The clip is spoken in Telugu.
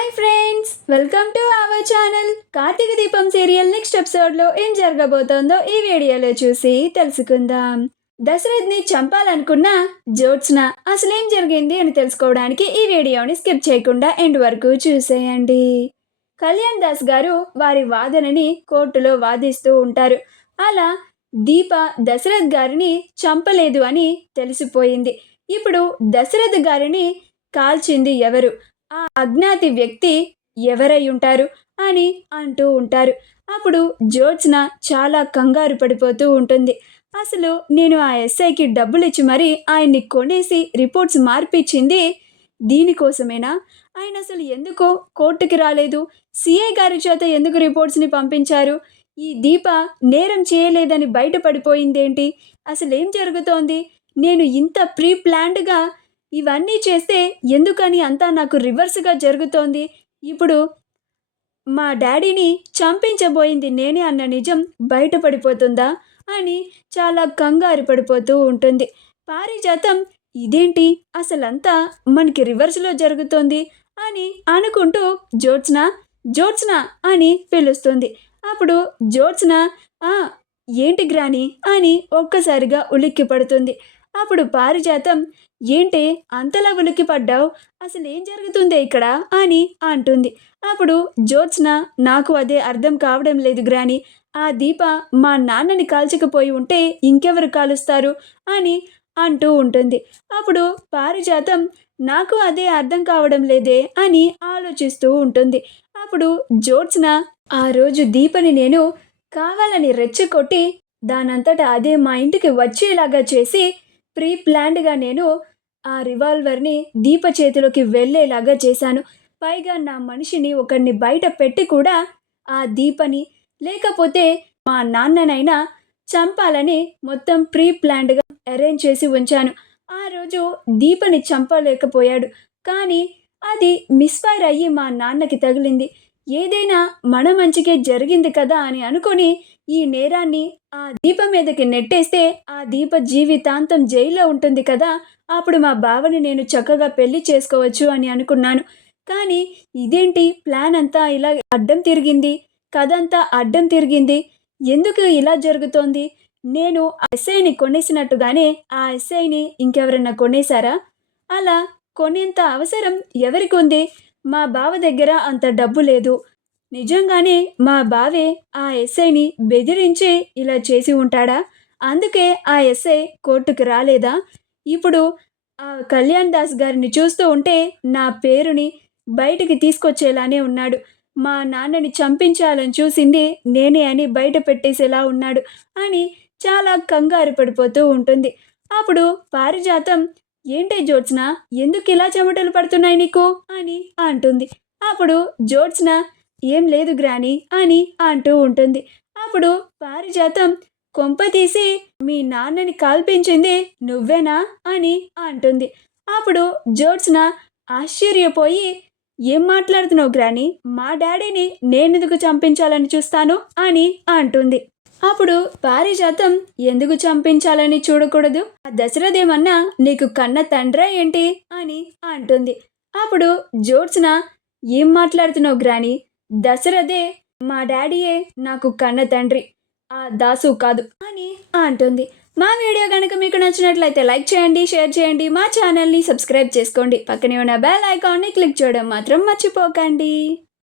Hi friends, welcome to our channel. Karthika Deepam serial next ఎపిసోడ్లో ఏం జరగబోతోందో ఈ వీడియోలో చూసి తెలుసుకుందాం. దశరథ్ని చంపాలనుకున్న జ్యోత్స్న అసలేం జరిగింది అని తెలుసుకోవడానికి ఈ వీడియోని స్కిప్ చేయకుండా ఎండ్ వరకు చూసేయండి. కళ్యాణ్ దాస్ గారు వారి వాదనని కోర్టులో వాదిస్తూ ఉంటారు. అలా దీప దశరథ్ గారిని చంపలేదు అని తెలిసిపోయింది. ఇప్పుడు దశరథ్ గారిని కాల్చింది ఎవరు, ఆ అజ్ఞాతి వ్యక్తి ఎవరై ఉంటారు అని అంటూ ఉంటారు. అప్పుడు జ్యోత్స్న చాలా కంగారు పడిపోతూ ఉంటుంది. అసలు నేను ఆ ఎస్ఐకి డబ్బులు ఇచ్చి మరీ ఆయన్ని కొనేసి రిపోర్ట్స్ మార్పిచ్చింది దీనికోసమేనా? ఆయన అసలు ఎందుకు కోర్టుకి రాలేదు? సిఐ గారి చేత ఎందుకు రిపోర్ట్స్ని పంపించారు? ఈ దీప నేరం చేయలేదని బయటపడిపోయిందేంటి? అసలేం జరుగుతోంది? నేను ఇంత ప్రీ ప్లాన్డ్గా ఇవన్నీ చేస్తే ఎందుకని అంతా నాకు రివర్స్గా జరుగుతోంది? ఇప్పుడు మా డాడీని చంపించబోయింది నేనే అన్న నిజం బయటపడిపోతుందా అని చాలా కంగారు పడిపోతూ ఉంటుంది. పారిజాతం ఇదేంటి అసలంతా మనకి రివర్స్లో జరుగుతోంది అని అనుకుంటూ జ్యోత్స్న జ్యోత్స్న అని పిలుస్తుంది. అప్పుడు జ్యోత్స్న ఏంటి గ్రాని అని ఒక్కసారిగా ఉలిక్కి పడుతుంది. అప్పుడు పారిజాతం ఏంటి అంతలా ఉలిక్కి పడ్డావు, అసలు ఏం జరుగుతుందే ఇక్కడ అని అంటుంది. అప్పుడు జ్యోత్స్న నాకు అదే అర్థం కావడం లేదు గ్రాని, ఆ దీప మా నాన్నని కాల్చకపోయి ఉంటే ఇంకెవరు కాలుస్తారు అని అంటూ ఉంటుంది. అప్పుడు పారిజాతం నాకు అదే అర్థం కావడం లేదే అని ఆలోచిస్తూ ఉంటుంది. అప్పుడు జ్యోత్స్న ఆ రోజు దీపని నేను కావాలని రెచ్చగొట్టి దానంతటా అదే మా ఇంటికి వచ్చేలాగా చేసి ప్రీ ప్లాన్డ్గా నేను ఆ రివాల్వర్ని దీప చేతిలోకి వెళ్ళేలాగా చేశాను. పైగా నా మనిషిని ఒకరిని బయట పెట్టి కూడా ఆ దీపని లేకపోతే మా నాన్ననైనా చంపాలని మొత్తం ప్రీ ప్లాన్డ్గా అరేంజ్ చేసి ఉంచాను. ఆ రోజు దీపని చంపలేకపోయాడు, కానీ అది మిస్ఫైర్ అయ్యి మా నాన్నకి తగిలింది. ఏదైనా మన మంచికే జరిగింది కదా అని అనుకొని ఈ నేరాన్ని ఆ దీప మీదకి నెట్టేస్తే ఆ దీప జీవితాంతం జైల్లో ఉంటుంది కదా, అప్పుడు మా బావని నేను చక్కగా పెళ్లి చేసుకోవచ్చు అని అనుకున్నాను. కానీ ఇదేంటి ప్లాన్ అంతా ఇలా అడ్డం తిరిగింది, కథ అంతా అడ్డం తిరిగింది, ఎందుకు ఇలా జరుగుతోంది? నేను ఆ ఎస్ఐని కొనేసినట్టుగానే ఆ ఎస్ఐని ఇంకెవరన్నా కొనేశారా? అలా కొనేంత అవసరం ఎవరికి ఉంది? మా బావ దగ్గర అంత డబ్బు లేదు. నిజంగానే మా బావే ఆ ఎస్ఐని బెదిరించి ఇలా చేసి ఉంటాడా? అందుకే ఆ ఎస్ఐ కోర్టుకు రాలేదా? ఇప్పుడు ఆ కళ్యాణ్ దాస్ గారిని చూస్తూ ఉంటే నా పేరుని బయటికి తీసుకొచ్చేలానే ఉన్నాడు. మా నాన్నని చంపించాలని చూసింది నేనే అని బయట పెట్టేసేలా ఉన్నాడు అని చాలా కంగారు పడిపోతూ ఉంటుంది. అప్పుడు పారిజాతం ఏంటే జ్యోత్స్న, ఎందుకు ఇలా చెమటలు పడుతున్నాయి నీకు అని అంటుంది. అప్పుడు జ్యోత్స్న ఏం లేదు గ్రాని అని అంటూ ఉంటుంది. అప్పుడు పారిజాతం కొంపతీసి మీ నాన్నని కాల్పించింది నువ్వేనా అని అంటుంది. అప్పుడు జ్యోత్స్న ఆశ్చర్యపోయి ఏం మాట్లాడుతున్నావు గ్రాని, మా డాడీని నేనెందుకు చంపించాలని చూస్తాను అని అంటుంది. అప్పుడు పారిజాతం ఎందుకు చంపించాలని చూడకూడదు, ఆ దశరథేమన్నా నీకు కన్న తండ్రా ఏంటి అని అంటుంది. అప్పుడు జ్యోత్స్న ఏం మాట్లాడుతున్నావు గ్రాని, దశరథే మా డాడీయే నాకు కన్న తండ్రి, ఆ దాసు కాదు అని అంటుంది. మా వీడియో కనుక మీకు నచ్చినట్లయితే లైక్ చేయండి, షేర్ చేయండి, మా ఛానల్ని సబ్స్క్రైబ్ చేసుకోండి, పక్కనే ఉన్న బెల్ ఐకాన్ని క్లిక్ చేయడం మాత్రం మర్చిపోకండి.